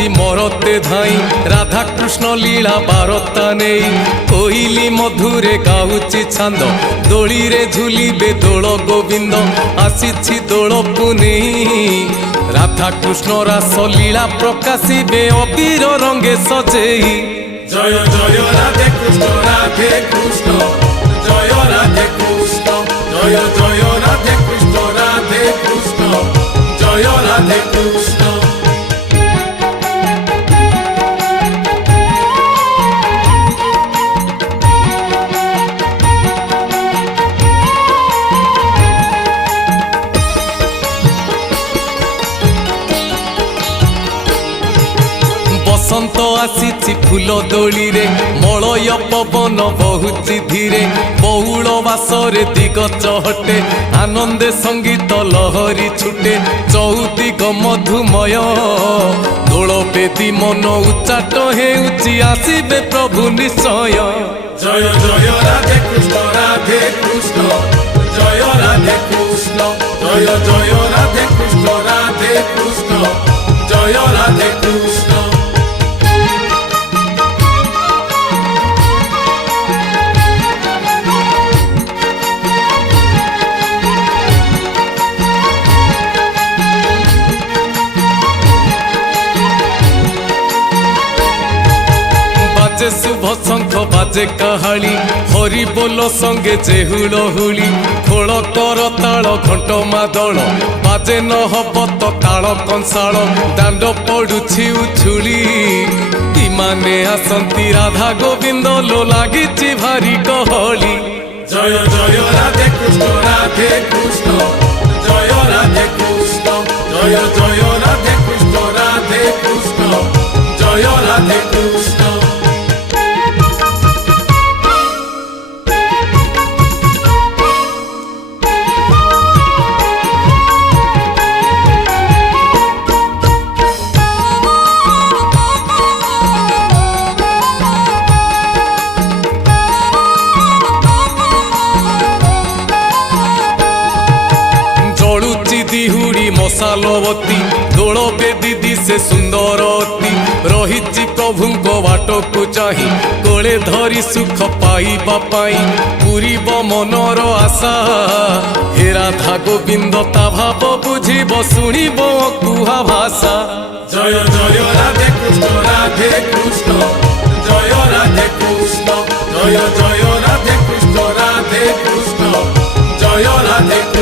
আসিছি মরতে ধাই রাধা কৃষ্ণ লীলা বারতা নেই কোইলি মধুরে গাউছি ছান্দ দোলিরে ঝুলিবে দোল গোবিন্দ আসিছি দোলকু নেই রাধা কৃষ্ণ রাস লীলা প্রকাশিবে অবির রঙে সজেই জয় জয় রাধে কৃষ্ণ জয় রাধে কৃষ্ণ জয় জয় রাধে কৃষ্ণ জয় রাধে কৃষ্ণ। বসন্ত আসিছি ফুল দোলিরে মলয় পবন বহুছি ধীরে বৌল বাসরে দিগ চহটে আনন্দে সঙ্গীত লহরি ছুটে চৌদিগ মধুময় দোল বেদী মন উচ্চাট হেউছি আসিবে প্রভু নিশ্চয়। জয় জয় রাধে কৃষ্ণ জয় রাধে কৃষ্ণ জয় জয় রাধে কৃষ্ণ জয় রাধে কৃষ্ণ। বাজে শুভ শঙ্খ বাজে কাহালি হরি ବୋଲ সঙ্গে যে হুড়হুড়ি খোল কর তাଳ ঘଣ୍ଟ ମାଦଳ ବାଜେ ନ ହବ ତ ତାଳ କଂସାଳ ଦାଣ୍ଡ ପଡୁଛି ଉଛୁଳି ଇମାନେ ଆସନ୍ତି ରାଧା ଗୋବିନ୍ଦ ଲୋ ଲାଗିଛି ଭାରି ଗହଳି। জয় জয় রাধে কৃষ্ণ জয় রাধে কৃষ্ণ জয় জয় রাধে কৃষ্ণ জয় রাধে কৃষ্ণ। দিহুড়ি মশালবতী দোল বেদী দিশে সুন্দর অতি রহিছি প্রভুঙ্ক বাটকু চাহি কোলে ধরি সুখ পাইবা পাই পুরিব মনর আশা হে রাধা গোবিন্দ তা ভাব বুঝিব শুনিব কুহা ভাষা। জয় জয় রাধে কৃষ্ণ জয় রাধে কৃষ্ণ জয় জয় রাধে কৃষ্ণ জয় রাধে কৃষ্ণ।